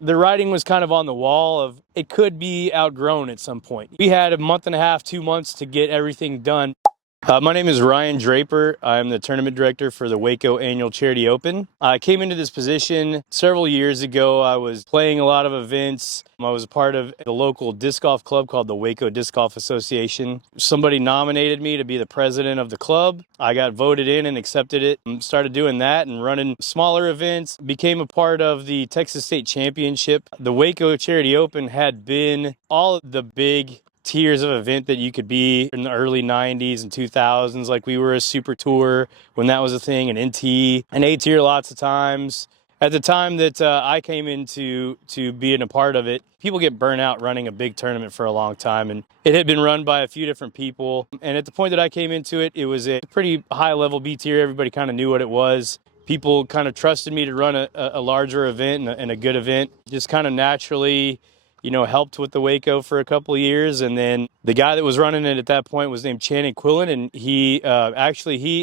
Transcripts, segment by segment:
The writing was kind of on the wall of it could be outgrown at some point. We had a month and a half, 2 months to get everything done. My name is Ryan Draper. I'm the tournament director for the Waco Annual Charity Open. I came into this position several years ago. I was playing a lot of events. I was a part of the local disc golf club called the Waco Disc Golf Association. Somebody nominated me to be the president of the club. I got voted in and accepted it and started doing that and running smaller events. Became a part of the Texas State Championship. The Waco Charity Open had been all of the big tiers of event that you could be in the early 90s and 2000s. Like we were a super tour when that was a thing, and NT, and A tier lots of times. At the time that I came into being a part of it, people get burnt out running a big tournament for a long time, and it had been run by a few different people. And at the point that I came into it, it was a pretty high level B tier. Everybody kind of knew what it was. People kind of trusted me to run a larger event and a good event. Just kind of naturally helped with the Waco for a couple of years. And then the guy that was running it at that point was named Channing Quillen. And he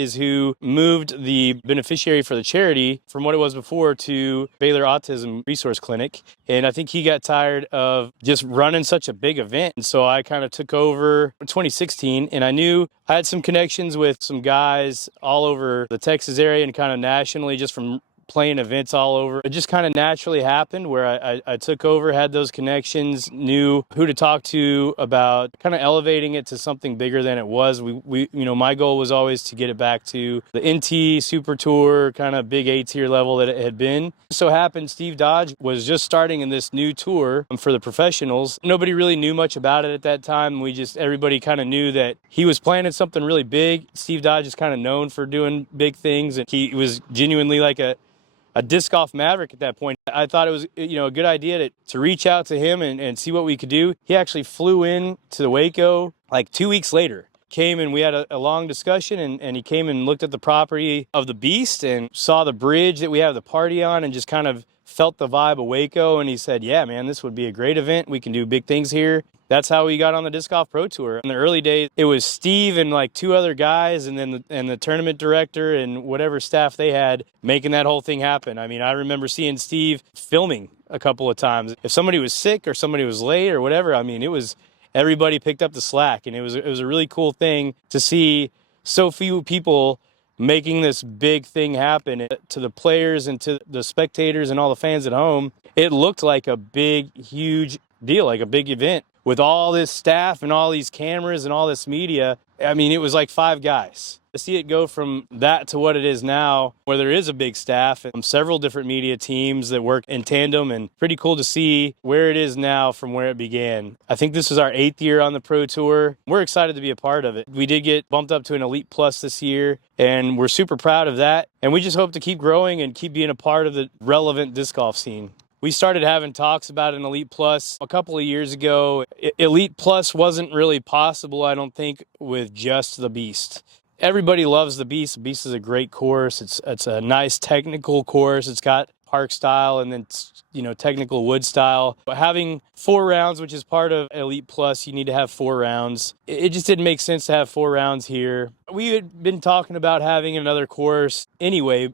is who moved the beneficiary for the charity from what it was before to Baylor Autism Resource Clinic. And I think he got tired of just running such a big event. And so I kind of took over in 2016, and I knew I had some connections with some guys all over the Texas area and kind of nationally just from playing events all over. It just kind of naturally happened where I took over, had those connections, knew who to talk to about kind of elevating it to something bigger than it was. My goal was always to get it back to the NT Super Tour, kind of big A tier level that it had been. So happened Steve Dodge was just starting in this new tour for the professionals. Nobody really knew much about it at that time. Everybody kind of knew that he was planning something really big. Steve Dodge is kind of known for doing big things, and he was genuinely like a disc golf maverick at that point. I thought it was a good idea to reach out to him and see what we could do. He actually flew in to the Waco like 2 weeks later. Came and we had a long discussion, and he came and looked at the property of the Beast and saw the bridge that we have the party on and just kind of felt the vibe of Waco. And he said, yeah, man, this would be a great event. We can do big things here. That's how we got on the Disc Golf Pro Tour. In the early days, it was Steve and like two other guys, and then the tournament director and whatever staff they had making that whole thing happen. I mean, I remember seeing Steve filming a couple of times. If somebody was sick or somebody was late or whatever, I mean, everybody picked up the slack, and it was a really cool thing to see so few people making this big thing happen. To the players and to the spectators and all the fans at home, it looked like a big, huge deal, like a big event. With all this staff and all these cameras and all this media, I mean, it was like five guys. To see it go from that to what it is now, where there is a big staff and several different media teams that work in tandem, and pretty cool to see where it is now from where it began. I think this is our 8th year on the Pro Tour. We're excited to be a part of it. We did get bumped up to an Elite Plus this year, and we're super proud of that. And we just hope to keep growing and keep being a part of the relevant disc golf scene. We started having talks about an Elite Plus a couple of years ago. Elite Plus wasn't really possible, I don't think, with just the Beast. Everybody loves the Beast. The Beast is a great course. It's a nice technical course. It's got park style and then technical wood style. But having 4 rounds, which is part of Elite Plus, you need to have 4 rounds. It just didn't make sense to have 4 rounds here. We had been talking about having another course anyway,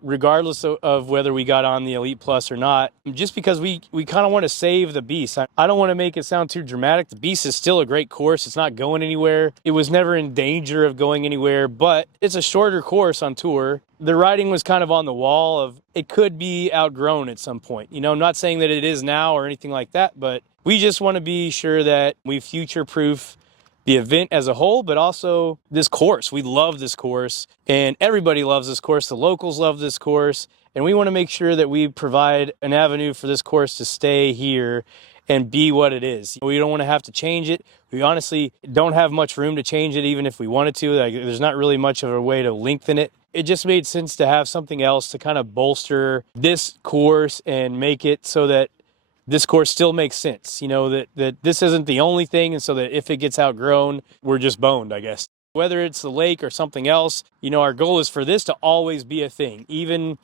regardless of whether we got on the Elite Plus or not, just because we kind of want to save the Beast. I don't want to make it sound too dramatic. The Beast is still a great course. It's not going anywhere. It was never in danger of going anywhere, but it's a shorter course on tour. The writing was kind of on the wall of it could be outgrown at some point. I'm not saying that it is now or anything like that, but we just want to be sure that we future-proof the event as a whole, but also this course. We love this course, and everybody loves this course. The locals love this course, and we want to make sure that we provide an avenue for this course to stay here and be what it is. We don't want to have to change it. We honestly don't have much room to change it, even if we wanted to. There's not really much of a way to lengthen it. It just made sense to have something else to kind of bolster this course and make it so that this course still makes sense, that this isn't the only thing, and so that if it gets outgrown, we're just boned, I guess. Whether it's the lake or something else, our goal is for this to always be a thing. Even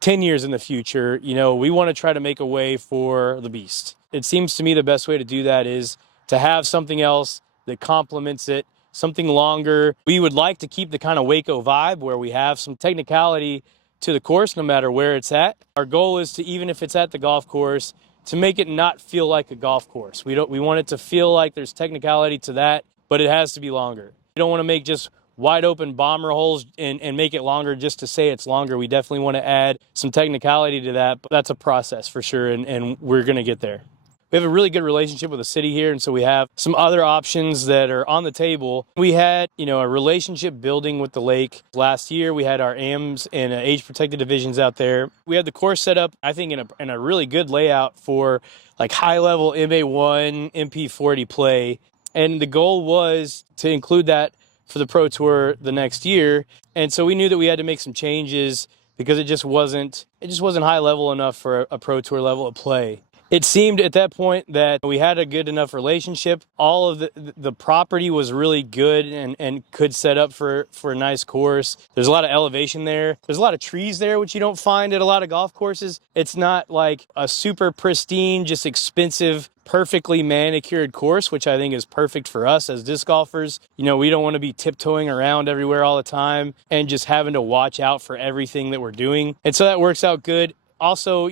10 years in the future, we want to try to make a way for the Beast. It seems to me the best way to do that is to have something else that complements it, something longer. We would like to keep the kind of Waco vibe where we have some technicality to the course no matter where it's at. Our goal is to, even if it's at the golf course, to make it not feel like a golf course. We want it to feel like there's technicality to that, but it has to be longer. We don't want to make just wide open bomber holes and make it longer just to say it's longer. We definitely want to add some technicality to that, but that's a process for sure, and we're going to get there. We have a really good relationship with the city here, and so we have some other options that are on the table. We had, a relationship building with the lake. Last year, we had our AMs and age-protected divisions out there. We had the course set up, I think, in a really good layout for like high-level MA1, MP40 play, and the goal was to include that for the Pro Tour the next year. And so we knew that we had to make some changes because it just wasn't high level enough for a Pro Tour level of play. It seemed at that point that we had a good enough relationship. All of the property was really good and could set up for a nice course. There's a lot of elevation there. There's a lot of trees there, which you don't find at a lot of golf courses. It's not like a super pristine, just expensive, perfectly manicured course, which I think is perfect for us as disc golfers. We don't want to be tiptoeing around everywhere all the time and just having to watch out for everything that we're doing. And so that works out good. Also,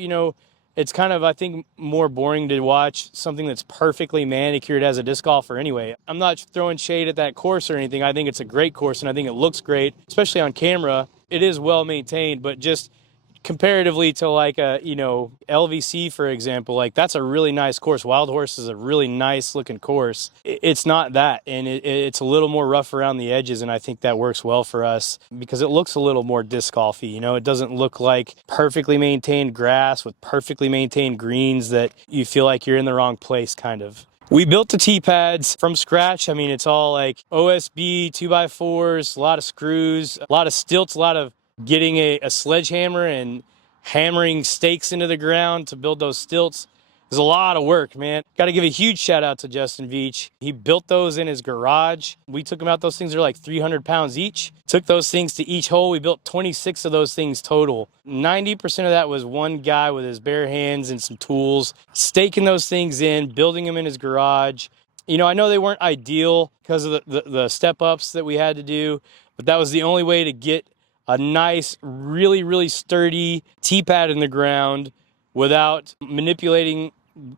it's kind of, I think, more boring to watch something that's perfectly manicured as a disc golfer anyway. I'm not throwing shade at that course or anything. I think it's a great course, and I think it looks great, especially on camera. It is well maintained, but just comparatively to like a, LVC, for example, like that's a really nice course. Wild Horse is a really nice looking course. It's not that, and it's a little more rough around the edges, and I think that works well for us because it looks a little more disc golfy. It doesn't look like perfectly maintained grass with perfectly maintained greens that you feel like you're in the wrong place, kind of. We built the tee pads from scratch. I mean, it's all like OSB 2x4s, a lot of screws, a lot of stilts, a lot of getting a sledgehammer and hammering stakes into the ground to build those stilts. There's a lot of work, man. Got to give a huge shout out to Justin Veach. He built those in his garage. We took them out. Those things are like 300 pounds each. Took those things to each hole. We built 26 of those things total. 90% of that was one guy with his bare hands and some tools, staking those things in, building them in his garage. I know they weren't ideal because of the step-ups that we had to do, but that was the only way to get a nice, really, really sturdy tee pad in the ground without manipulating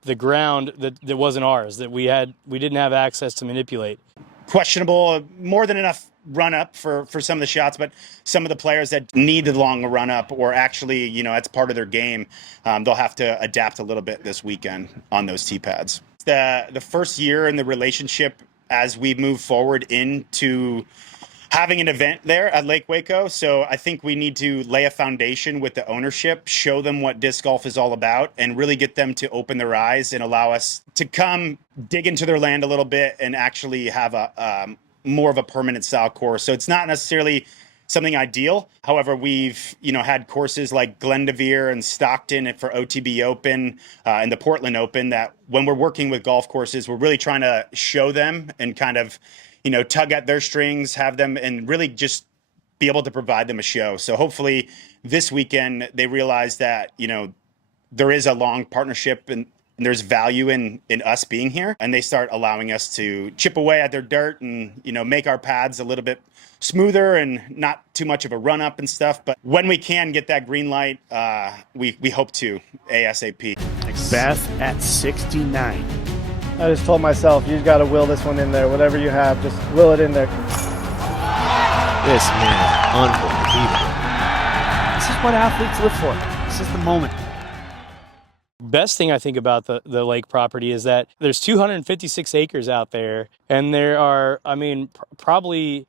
the ground that wasn't ours, that we didn't have access to manipulate. Questionable, more than enough run up for some of the shots, but some of the players that need the long run up, or actually, that's part of their game, they'll have to adapt a little bit this weekend on those tee pads. The first year in the relationship as we move forward into having an event there at Lake Waco. So I think we need to lay a foundation with the ownership, show them what disc golf is all about, and really get them to open their eyes and allow us to come dig into their land a little bit and actually have a more of a permanent style course. So it's not necessarily something ideal. However, we've had courses like Glendevere and Stockton for OTB Open and the Portland Open that when we're working with golf courses, we're really trying to show them and kind of tug at their strings, have them, and really just be able to provide them a show. So hopefully this weekend they realize that, there is a long partnership and there's value in us being here, and they start allowing us to chip away at their dirt and, make our pads a little bit smoother and not too much of a run up and stuff. But when we can get that green light, we hope to ASAP. Beth at 69. I just told myself, you got to will this one in there. Whatever you have, just will it in there. This man is unbelievable. This is what athletes live for. This is the moment. Best thing I think about the lake property is that there's 256 acres out there, and there are, probably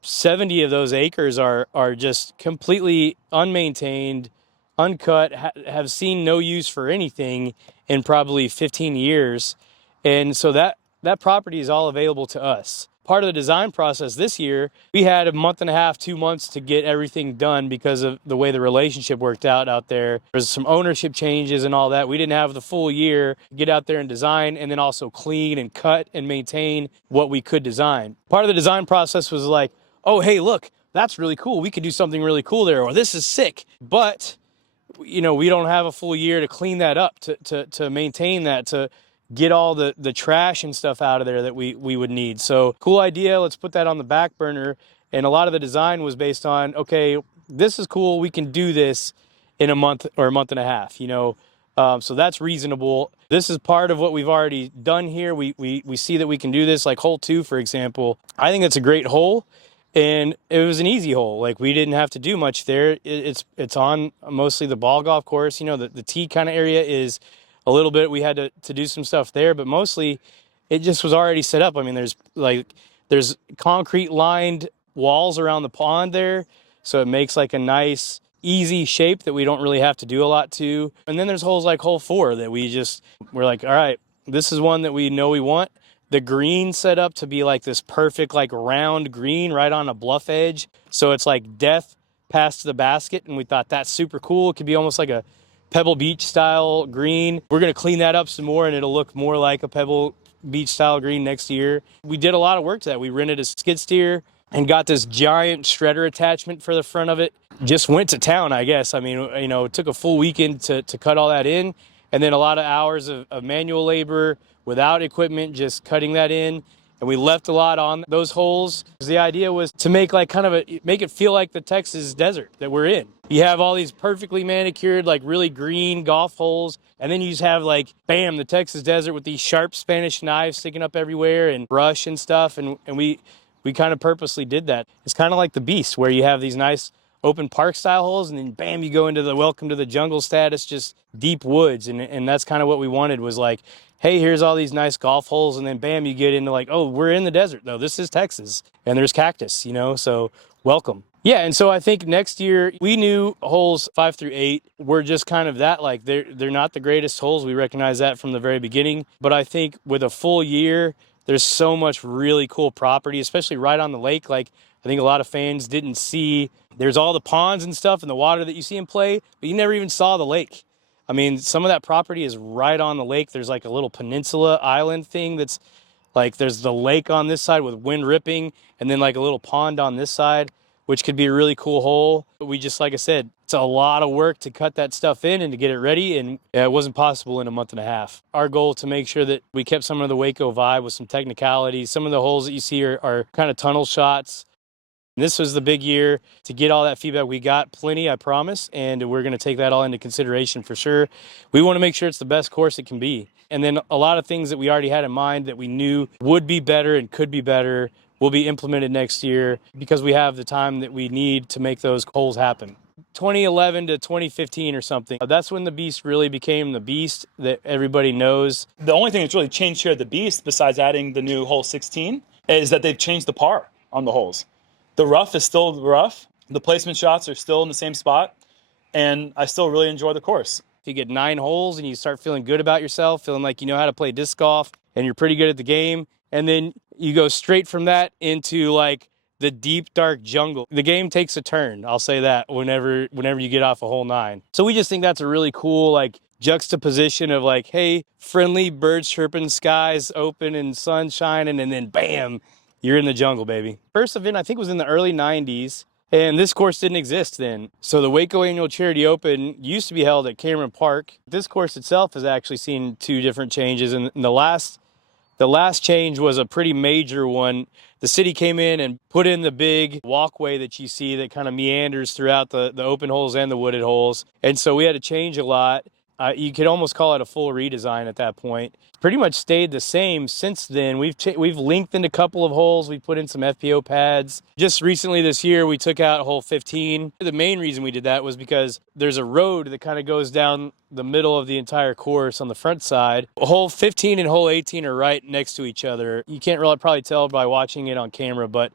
70 of those acres are just completely unmaintained, uncut, have seen no use for anything in probably 15 years. And so that property is all available to us. Part of the design process this year, we had a month and a half, 2 months to get everything done because of the way the relationship worked out there. There's some ownership changes and all that. We didn't have the full year to get out there and design and then also clean and cut and maintain what we could design. Part of the design process was like, oh, hey, look, that's really cool. We could do something really cool there, or this is sick. But, we don't have a full year to clean that up, to maintain that, to get all the trash and stuff out of there that we would need. So cool idea. Let's put that on the back burner. And a lot of the design was based on, okay, this is cool. We can do this in a month or a month and a half, so that's reasonable. This is part of what we've already done here. We see that we can do this. Like hole 2, for example, I think it's a great hole, and it was an easy hole. Like we didn't have to do much there. It's on mostly the ball golf course. The tee kind of area is a little bit. We had to do some stuff there, but mostly it just was already set up. I mean, there's concrete lined walls around the pond there, so it makes like a nice easy shape that we don't really have to do a lot to. And then there's holes like hole 4 that we're like, all right, this is one that we know we want. The green set up to be like this perfect like round green right on a bluff edge, so it's like death past the basket, and we thought that's super cool. It could be almost like a Pebble Beach style green. We're going to clean that up some more, and it'll look more like a Pebble Beach style green next year. We did a lot of work to that. We rented a skid steer and got this giant shredder attachment for the front of it. Just went to town, I guess. I mean, it took a full weekend to cut all that in, and then a lot of hours of manual labor without equipment, just cutting that in. And we left a lot on those holes. The idea was to make like make it feel like the Texas desert that we're in. You have all these perfectly manicured, like really green golf holes, and then you just have like, bam, the Texas desert with these sharp Spanish knives sticking up everywhere and brush and stuff. And we kind of purposely did that. It's kind of like the Beast, where you have these nice open park style holes, and then bam, you go into the welcome to the jungle status, just deep woods. And that's kind of what we wanted, was like, hey, here's all these nice golf holes, and then bam, you get into like, oh, we're in the desert though. This is Texas, and there's cactus, so welcome. Yeah, and so I think next year, we knew holes 5 through 8 were just kind of that, like they're not the greatest holes. We recognize that from the very beginning. But I think with a full year, there's so much really cool property, especially right on the lake. Like, I think a lot of fans didn't see, there's all the ponds and stuff and the water that you see in play, but you never even saw the lake. I mean, some of that property is right on the lake. There's like a little peninsula island thing that's like, there's the lake on this side with wind ripping, and then like a little pond on this side, which could be a really cool hole. But we just, like I said, it's a lot of work to cut that stuff in and to get it ready, and it wasn't possible in a month and a half. Our goal to make sure that we kept some of the Waco vibe with some technicalities. Some of the holes that you see are kind of tunnel shots. This was the big year to get all that feedback. We got plenty, I promise, and we're going to take that all into consideration for sure. We want to make sure it's the best course it can be. And then a lot of things that we already had in mind that we knew would be better and could be better will be implemented next year, because we have the time that we need to make those holes happen. 2011 to 2015 or something, that's when the Beast really became the Beast that everybody knows. The only thing that's really changed here at the Beast, besides adding the new hole 16, is that they've changed the par on the holes. The rough is still the rough. The placement shots are still in the same spot, and I still really enjoy the course. If you get 9 holes and you start feeling good about yourself, feeling like you know how to play disc golf and you're pretty good at the game, and then you go straight from that into like the deep, dark jungle, the game takes a turn. I'll say that whenever you get off a hole 9. So we just think that's a really cool like juxtaposition of like, hey, friendly birds chirping, skies open and sun shining, and then bam, you're in the jungle, baby. First event, I think, was in the early 90s, and this course didn't exist then. So the Waco Annual Charity Open used to be held at Cameron Park. This course itself has actually seen 2 different changes, and the last change was a pretty major one. The city came in and put in the big walkway that you see that kind of meanders throughout the open holes and the wooded holes. And so we had to change a lot. You could almost call it a full redesign at that point. Pretty much stayed the same since then. We've lengthened a couple of holes. We put in some FPO pads. Just recently this year, we took out hole 15. The main reason we did that was because there's a road that kind of goes down the middle of the entire course on the front side. Hole 15 and hole 18 are right next to each other. You can't really probably tell by watching it on camera, but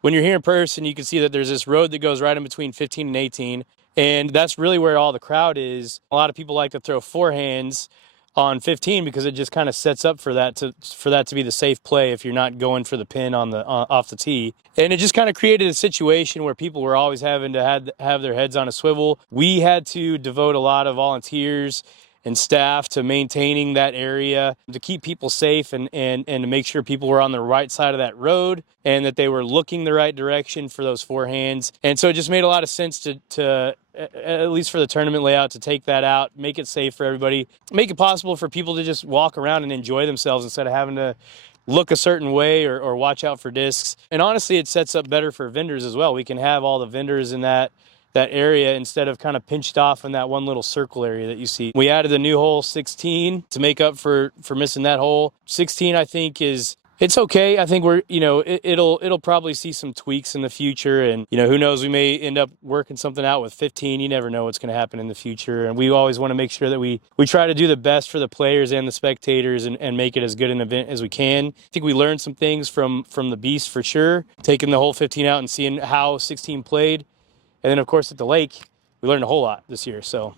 when you're here in person, you can see that there's this road that goes right in between 15 and 18. And that's really where all the crowd is. A lot of people like to throw forehands on 15 because it just kind of sets up for that to be the safe play if you're not going for the pin on the off the tee. And it just kind of created a situation where people were always having to have their heads on a swivel. We had to devote a lot of volunteers and staff to maintaining that area to keep people safe and to make sure people were on the right side of that road and that they were looking the right direction for those forehands. And so it just made a lot of sense to at least for the tournament layout, to take that out, make it safe for everybody, make it possible for people to just walk around and enjoy themselves instead of having to look a certain way or watch out for discs. And honestly, it sets up better for vendors as well. We can have all the vendors in that that area instead of kind of pinched off in that one little circle area that you see. We added the new hole 16 to make up for missing that hole. 16, I think, it's okay. I think it'll probably see some tweaks in the future, and who knows, we may end up working something out with 15. You never know what's going to happen in the future, and we always want to make sure that we try to do the best for the players and the spectators and make it as good an event as we can. I think we learned some things from the Beast for sure, taking the whole 15 out and seeing how 16 played. And then, of course, at the lake, we learned a whole lot this year. So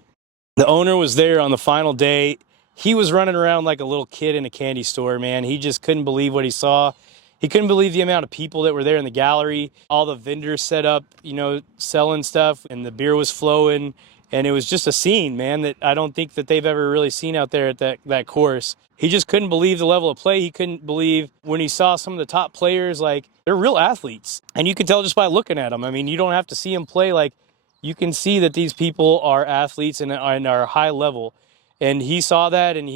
the owner was there on the final day. He was running around like a little kid in a candy store, man. He just couldn't believe what he saw. He couldn't believe the amount of people that were there in the gallery. All the vendors set up, selling stuff, and the beer was flowing. And it was just a scene, man, that I don't think that they've ever really seen out there at that course. He just couldn't believe the level of play. He couldn't believe when he saw some of the top players, like, they're real athletes. And you can tell just by looking at them. I mean, you don't have to see them play. Like, you can see that these people are athletes and are high level. And he saw that, and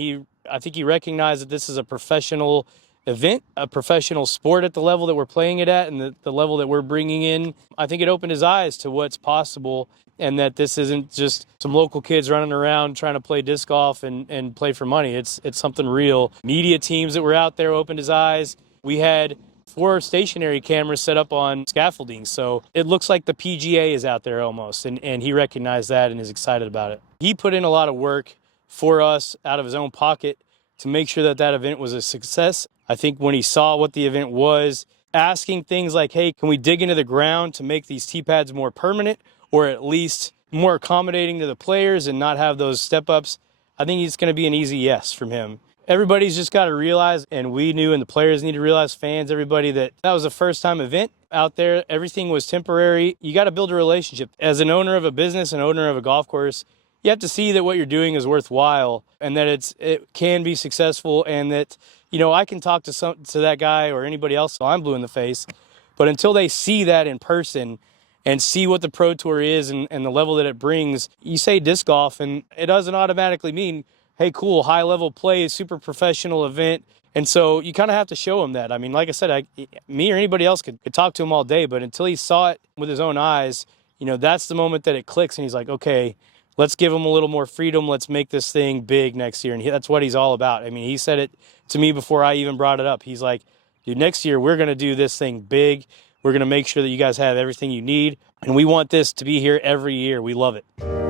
I think he recognized that this is a professional event, a professional sport at the level that we're playing it at and the level that we're bringing in. I think it opened his eyes to what's possible, and that this isn't just some local kids running around trying to play disc golf and play for money. It's something real. Media teams that were out there opened his eyes. We had 4 stationary cameras set up on scaffolding, so it looks like the PGA is out there almost, and he recognized that and is excited about it. He put in a lot of work for us out of his own pocket to make sure that event was a success. I think when he saw what the event was, asking things like, hey, can we dig into the ground to make these tee pads more permanent or at least more accommodating to the players and not have those step-ups, I think it's going to be an easy yes from him. Everybody's just got to realize, and we knew, and the players need to realize, fans, everybody, that was a first-time event out there. Everything was temporary. You got to build a relationship. As an owner of a business, an owner of a golf course, you have to see that what you're doing is worthwhile and that it can be successful, and that, I can talk to that guy or anybody else so I'm blue in the face. But until they see that in person and see what the Pro Tour is and the level that it brings, you say disc golf, and it doesn't automatically mean, hey, cool, high-level play, super professional event. And so you kind of have to show him that. I mean, like I said, me or anybody else could talk to him all day, but until he saw it with his own eyes, that's the moment that it clicks, and he's like, okay, let's give him a little more freedom. Let's make this thing big next year. And that's what he's all about. I mean, he said it to me before I even brought it up. He's like, dude, next year we're going to do this thing big. We're going to make sure that you guys have everything you need. And we want this to be here every year. We love it.